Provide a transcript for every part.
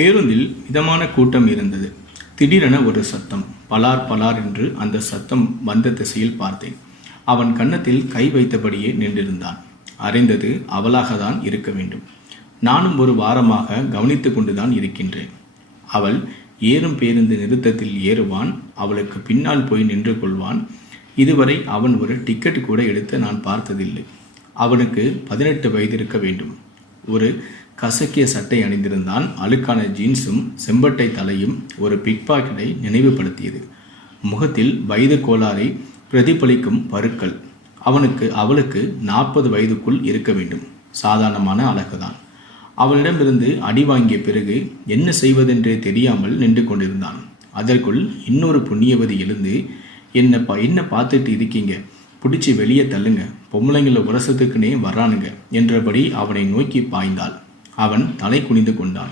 பேருந்தில் மிதமான கூட்டம் இருந்தது. திடீரென ஒரு சத்தம். பலார் பலார் என்று அந்த சத்தம் வந்த திசையில் பார்த்தேன். அவன் கன்னத்தில் கை வைத்தபடியே நின்றிருந்தான். அறிந்தது அவளாகத்தான் இருக்க வேண்டும். நானும் ஒரு வாரமாக கவனித்து கொண்டுதான் இருக்கின்றேன். அவள் ஏறும் பேருந்து நிறுத்தத்தில் ஏறுவான் அவளுக்கு பின்னால் போய் நின்று கொள்வான். இதுவரை அவன் ஒரு டிக்கெட் கூட எடுத்து நான் பார்த்ததில்லை. அவனுக்கு பதினெட்டு வயது இருக்க வேண்டும். ஒரு கசக்கிய சட்டை அணிந்திருந்தான். அழுக்கான ஜீன்ஸும் செம்பட்டை தலையும் ஒரு பிக் பாக்கெட்டை நினைவுபடுத்தியது. முகத்தில் வயது கோளாறை பிரதிபலிக்கும் பருக்கள். அவனுக்கு அவளுக்கு நாற்பது வயதுக்குள் இருக்க வேண்டும். சாதாரணமான அழகுதான். அவளிடமிருந்து அடி வாங்கிய பிறகு என்ன செய்வதென்றே தெரியாமல் நின்று கொண்டிருந்தான். அதற்குள் இன்னொரு புண்ணியவதி எழுந்து என்ன பா என்ன பார்த்துட்டு இருக்கீங்க? பிடிச்சி வெளியே தள்ளுங்க. பொம்பளைங்களை உரசத்துக்குனே வர்றானுங்க என்றபடி அவனை நோக்கி பாய்ந்தாள். அவன் தலை குனிந்து கொண்டான்.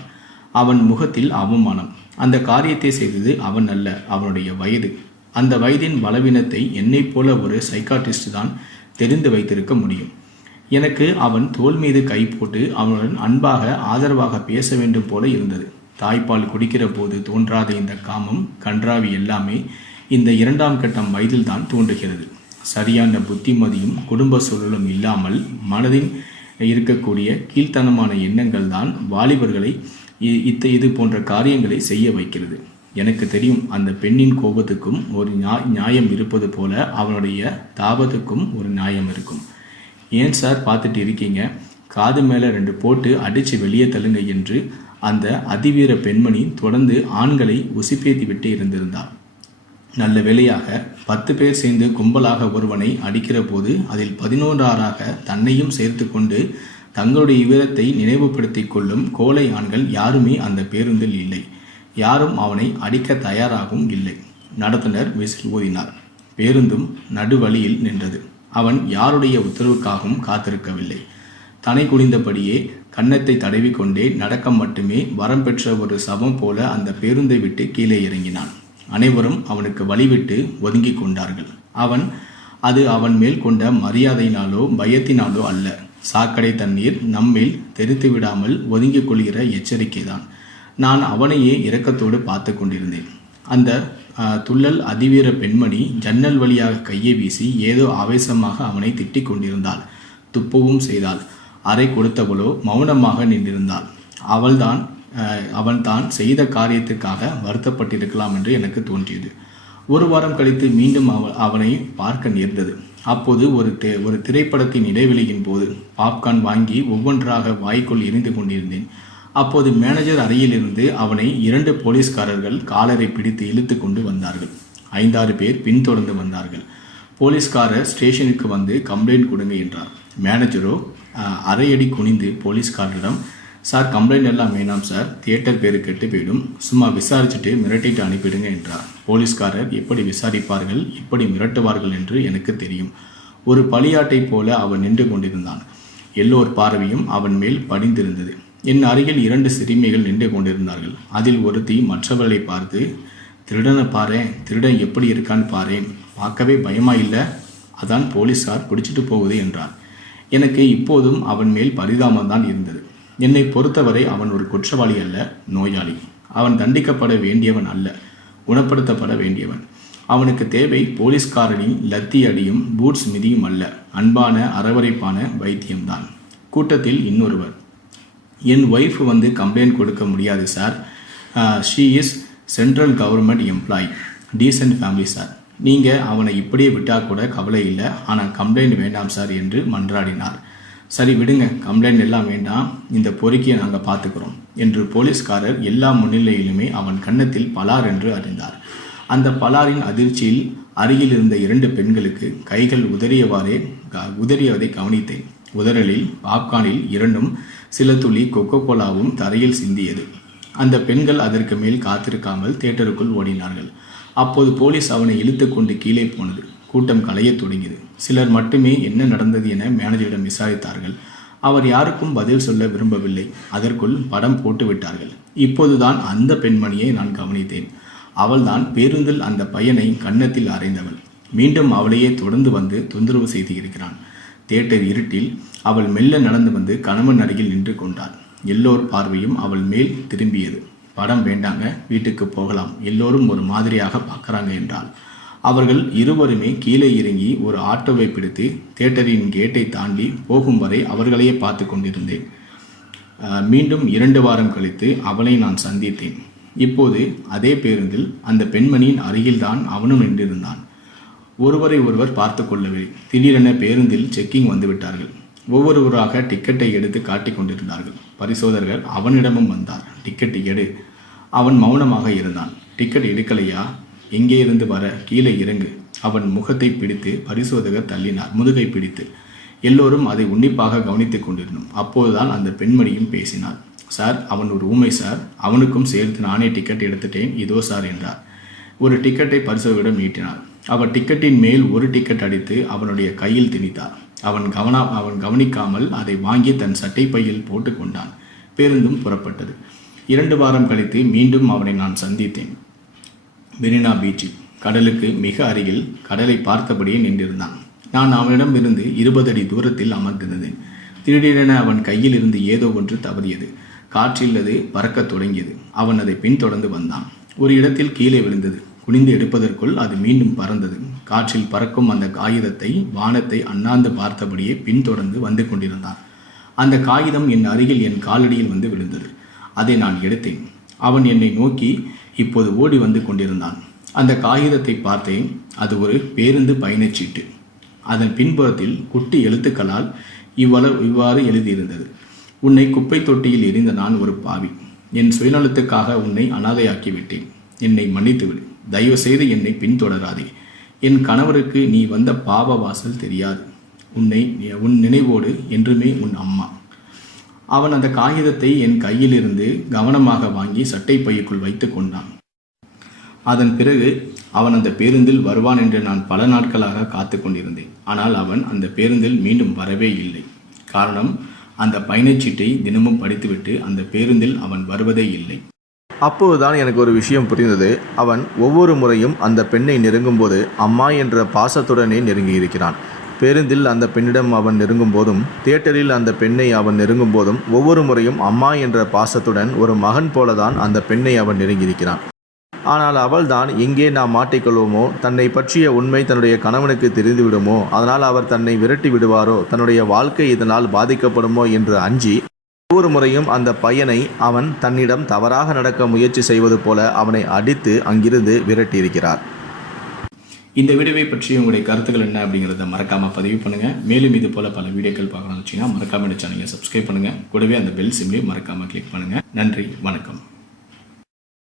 அவன் முகத்தில் அவமானம். அந்த காரியத்தை செய்தது அவன் அல்ல அவனுடைய வயது. அந்த வயதின் பலவீனத்தை என்னைப் போல ஒரு சைக்காட்ரிஸ்ட் தான் தெரிந்து வைத்திருக்க முடியும். எனக்கு அவன் தோல் மீது கை போட்டு அவனுடன் அன்பாக ஆதரவாக பேச வேண்டும் போல இருந்தது. தாய்ப்பால் குடிக்கிற போது தோன்றாத இந்த காமம் கன்றாவி எல்லாமே இந்த இரண்டாம் கட்டம் வயதில் தான் தோன்றுகிறது. சரியான புத்திமதியும் குடும்ப சூழலும் இல்லாமல் மனதின் இருக்கக்கூடிய கீழ்த்தனமான எண்ணங்கள் தான் வாலிபர்களை இ- இத்த இது போன்ற காரியங்களை செய்ய வைக்கிறது. எனக்கு தெரியும் அந்த பெண்ணின் கோபத்துக்கும் ஒரு நியா- நியாயம் இருப்பது போல அவனுடைய தாபத்துக்கும் ஒரு நியாயம் இருக்கும். ஏன் சார் பார்த்துட்டு இருக்கீங்க? காது மேலே ரெண்டு போட்டு அடித்து வெளியே தள்ளுங்க என்று அந்த அதிவீர பெண்மணி தொடர்ந்து ஆண்களை உசிப்பேத்தி விட்டு இருந்திருந்தார் நல்ல வேளையாக பத்து பேர் சேர்ந்து கும்பலாக ஒருவனை அடிக்கிற போது அதில் பதினோராறாக தன்னையும் சேர்த்து கொண்டு தங்களுடைய விவரத்தை நினைவுபடுத்திக் கொள்ளும் கோலை ஆண்கள் யாருமே அந்த பேருந்தில் இல்லை. யாரும் அவனை அடிக்க தயாராகவும் இல்லை. நடத்துனர் விசில் ஊதினார். பேருந்தும் நடுவழியில் நின்றது. அவன் யாருடைய உத்தரவுக்காகவும் காத்திருக்கவில்லை. தனை குனிந்தபடியே கன்னத்தை தடவிக்கொண்டே நடக்க மட்டுமே வரம் பெற்ற ஒரு சவம் போல அந்த பேருந்தை விட்டு கீழே இறங்கினான். அனைவரும் அவனுக்கு வழிவிட்டு ஒதுங்கிக் கொண்டார்கள். அவன் அது அவன் மேல் கொண்ட மரியாதையினாலோ பயத்தினாலோ அல்ல. சாக்கடை தண்ணீர் நம்மேல் தெரித்து விடாமல் ஒதுங்கிக் கொள்கிற எச்சரிக்கைதான். நான் அவனையே இரக்கத்தோடு பார்த்து கொண்டிருந்தேன். அந்த துள்ளல் அதிவீர பெண்மணி ஜன்னல் வழியாக கையை வீசி ஏதோ ஆவேசமாக அவனை திட்டிக் கொண்டிருந்தாள். துப்பவும் செய்தாள். அறை கொடுத்தவளோ மௌனமாக நின்றிருந்தாள். அவள்தான் அவன் தான் செய்த காரியத்துக்காக வருத்தப்பட்டிருக்கலாம் என்று எனக்கு தோன்றியது. ஒரு வாரம் கழித்து மீண்டும் அவ அவனை பார்க்க நேர்ந்தது. அப்போது ஒரு தே ஒரு திரைப்படத்தின் இடைவெளியின் போது பாப்கார்ன் வாங்கி ஒவ்வொன்றாக வாய்க்குள் எரிந்து கொண்டிருந்தேன். அப்போது மேனேஜர் அறையிலிருந்து அவனை இரண்டு போலீஸ்காரர்கள் காலரை பிடித்து இழுத்து கொண்டு வந்தார்கள். ஐந்தாறு பேர் பின்தொடர்ந்து வந்தார்கள். போலீஸ்காரர் ஸ்டேஷனுக்கு வந்து கம்ப்ளைண்ட் கொடுங்க என்றார். மேனேஜரோ அரையடி குனிந்து போலீஸ்காரரிடம் சார் கம்ப்ளைண்ட் எல்லாம் வேணாம் சார். தியேட்டர் பேரு கெட்டு போயிடும். சும்மா விசாரிச்சுட்டு மிரட்டிட்டு அனுப்பிடுங்க என்றார். போலீஸ்காரர் எப்படி விசாரிப்பார்கள் எப்படி மிரட்டுவார்கள் என்று எனக்கு தெரியும். ஒரு பலியாட்டை போல அவன் நின்று கொண்டிருந்தான். எல்லோர் பார்வையும் அவன் மேல் படிந்திருந்தது. என் அருகில் இரண்டு சிறுமிகள் நின்று கொண்டிருந்தார்கள். அதில் ஒருத்தி மற்றவர்களை பார்த்து திருடனை பாரேன் திருடன் எப்படி இருக்கான்னு பாரேன். பார்க்கவே பயமா இல்லை அதான் போலீஸார் பிடிச்சிட்டு போகுது என்றார். எனக்கு இப்போதும் அவன் மேல் பரிதாபம் தான் இருந்தது. என்னை பொறுத்தவரை அவன் ஒரு குற்றவாளி அல்ல நோயாளி. அவன் தண்டிக்கப்பட வேண்டியவன் அல்ல குணப்படுத்தப்பட வேண்டியவன். அவனுக்கு தேவை போலீஸ்காரனின் லத்தி அடியும் பூட்ஸ் மிதியும் அல்ல அன்பான அரவணைப்பான வைத்தியம்தான். கூட்டத்தில் இன்னொருவர். என் ஒய்ஃப் வந்து கம்ப்ளைண்ட் கொடுக்க முடியாது sir she is central government employ decent family sir நீங்கள் அவனை இப்படியே விட்டால் கூட கவலை இல்லை ஆனால் கம்ப்ளைண்ட் வேண்டாம் சார் என்று மன்றாடினார். சரி விடுங்க கம்ப்ளைண்ட் எல்லாம் வேண்டாம். இந்த பொறுக்கியை நாங்கள் பார்த்துக்கிறோம் என்று போலீஸ்காரர் எல்லா முன்னிலையிலுமே அவன் கன்னத்தில் பலார் என்று அறிந்தார். அந்த பலாரின் அதிர்ச்சியில் அருகில் இருந்த இரண்டு பெண்களுக்கு கைகள் உதறியவாறே க- உதறியதை கவனித்தேன். உதறலில் பாப்கார்னில் இரண்டும் சில துளி கொக்கோ கோலாவும் தரையில் சிந்தியது. அந்த பெண்கள் அதற்கு மேல் காத்திருக்காமல் தியேட்டருக்குள் ஓடினார்கள். அப்போது போலீஸ் அவனை இழுத்து கொண்டு கீழே போனது. கூட்டம் கலையத் தொடங்கியது. சிலர் மட்டுமே என்ன நடந்தது என மேனேஜரிடம் விசாரித்தார்கள். அவர் யாருக்கும் பதில் சொல்ல விரும்பவில்லை. அதற்குள் படம் போட்டு விட்டார்கள். இப்போதுதான் அந்த பெண்மணியை நான் கவனித்தேன். அவள்தான் பேருந்தில் அந்த பையனை கன்னத்தில் அறைந்தவள். மீண்டும் அவளையே தொடர்ந்து வந்து தொந்தரவு செய்து இருக்கிறான். தேட்டர் இருட்டில் அவள் மெல்ல நடந்து வந்து கணவன் அருகில் நின்று கொண்டாள். எல்லோர் பார்வையும் அவள் மேல் திரும்பியது. படம் வேண்டாங்க வீட்டுக்கு போகலாம். எல்லோரும் ஒரு மாதிரியாக பார்க்குறாங்க என்றாள். அவர்கள் இருவருமே கீழே இறங்கி ஒரு ஆட்டோவை பிடித்து தியேட்டரின் கேட்டை தாண்டி போகும் வரை அவர்களையே பார்த்து கொண்டிருந்தேன். மீண்டும் இரண்டு வாரம் கழித்து அவளை நான் சந்தித்தேன். இப்போது அதே பேருந்தில் அந்த பெண்மணியின் அருகில்தான் அவனும் நின்றிருந்தான். ஒருவரை ஒருவர் பார்த்து கொள்ளவில்லை திடீரென பேருந்தில் செக்கிங் வந்துவிட்டார்கள். ஒவ்வொருவராக டிக்கெட்டை எடுத்து காட்டிக் கொண்டிருந்தார்கள். பரிசோதகர் அவனிடமும் வந்தார். டிக்கெட் எடு. அவன் மௌனமாக இருந்தான். டிக்கெட் எடுக்கலையா? எங்கே இருந்து வர கீழே இறங்கு. அவன் முகத்தை பிடித்து பரிசோதகர் தள்ளினார். முதுகை பிடித்து. எல்லோரும் அதை உன்னிப்பாக கவனித்துக் கொண்டிருந்தோம். அப்போதுதான் அந்த பெண்மணியும் பேசினார் சார் அவன் ஒரு ஊமை சார். அவனுக்கும் சேர்த்து நானே டிக்கெட் எடுத்துட்டேன். இதோ சார் என்றார். ஒரு டிக்கெட்டை பரிசோதகரிடம் நீட்டினார் அவர் டிக்கெட்டின் மேல் ஒரு டிக்கெட் அடித்து அவனுடைய கையில் திணித்தார். அவன் கவனா அவன் கவனிக்காமல் அதை வாங்கி தன் சட்டை பையில் போட்டுக்கொண்டான் பேருந்தும் புறப்பட்டது. இரண்டு வாரம் கழித்து மீண்டும் அவனை நான் சந்தித்தேன். மெரினா பீச்சில் கடலுக்கு மிக அருகில் கடலை பார்த்தபடியே நின்றிருந்தான். நான் அவனிடமிருந்து இருபது அடி தூரத்தில் அமர்ந்திருந்தேன். திடீரென அவன் கையில் இருந்து ஏதோ ஒன்று தவறியது. காற்றில் அது பறக்கத் தொடங்கியது. அவன் அதை பின்தொடர்ந்து வந்தான். ஒரு இடத்தில் கீழே விழுந்தது. குனிந்து எடுப்பதற்குள் அது மீண்டும் பறந்தது. காற்றில் பறக்கும் அந்த காகிதத்தை வானத்தை அண்ணாந்து பார்த்தபடியே பின்தொடர்ந்து வந்து கொண்டிருந்தான். அந்த காகிதம் என் அருகில் என் காலடியில் வந்து விழுந்தது. அதை நான் எடுத்தேன். அவன் என்னை நோக்கி இப்போது ஓடி வந்து கொண்டிருந்தான். அந்த காகிதத்தை பார்த்தேன். அது ஒரு பேருந்து பயணச்சீட்டு அதன் பின்புறத்தில் குட்டி எழுத்துக்களால் இவ்வளவு இவ்வாறு எழுதியிருந்தது. உன்னை குப்பை தொட்டியில் எரிந்த நான் ஒரு பாவி. என் சுயநலத்துக்காக உன்னை அனாதையாக்கி விட்டேன் என்னை மன்னித்துவிடு. தயவு செய்து என்னை பின்தொடராதே. என் கணவருக்கு நீ வந்த பாவ வாசல் தெரியாது. உன்னை உன் நினைவோடு என்றுமே உன் அம்மா. அவன் அந்த காகிதத்தை என் கையிலிருந்து கவனமாக வாங்கி சட்டை பைக்குள் வைத்து கொண்டான். அதன் பிறகு அவன் அந்த பேருந்தில் வருவான் என்று நான் பல நாட்களாக காத்து கொண்டிருந்தேன். ஆனால் அவன் அந்த பேருந்தில் மீண்டும் வரவே இல்லை. காரணம் அந்த பயணச்சீட்டை தினமும் படித்துவிட்டு அந்த பேருந்தில் அவன் வருவதே இல்லை. அப்போதுதான் எனக்கு ஒரு விஷயம் புரிந்தது. அவன் ஒவ்வொரு முறையும் அந்த பெண்ணை நெருங்கும்போது அம்மா என்ற பாசத்துடனே நெருங்கி இருக்கிறான் பேருந்தில் அந்த பெண்ணிடம் அவன் நெருங்கும் போதும் தியேட்டரில் அந்த பெண்ணை அவன் நெருங்கும் போதும் ஒவ்வொரு முறையும் அம்மா என்ற பாசத்துடன் ஒரு மகன் போலதான் அந்த பெண்ணை அவன் நெருங்கியிருக்கிறான். ஆனால் அவள்தான் எங்கே நாம் மாட்டிக்கொள்வோமோ? தன்னை பற்றிய உண்மை தன்னுடைய கணவனுக்கு தெரிந்துவிடுமோ? அதனால் அவர் தன்னை விரட்டி விடுவாரோ? தன்னுடைய வாழ்க்கை இதனால் பாதிக்கப்படுமோ? என்று அஞ்சி ஒவ்வொரு முறையும் அந்த பையனை அவன் தன்னிடம் தவறாக நடக்க முயற்சி செய்வது போல அவனை அடித்து அங்கிருந்து விரட்டியிருக்கிறார். இந்த வீடியோவை பற்றி உங்களுடைய கருத்துக்கள் என்ன அப்படிங்கிறத மறக்காமல் பதிவு பண்ணுங்கள் மேலும் இது போல் பல வீடியோக்கள் பார்க்கணும்னு வச்சிங்கன்னா மறக்காமல் இந்த சேனலை சப்ஸ்கிரைப் பண்ணுங்கள் கூடவே அந்த பெல் சிம்லையும் மறக்காமல் கிளிக் பண்ணுங்கள் நன்றி வணக்கம்.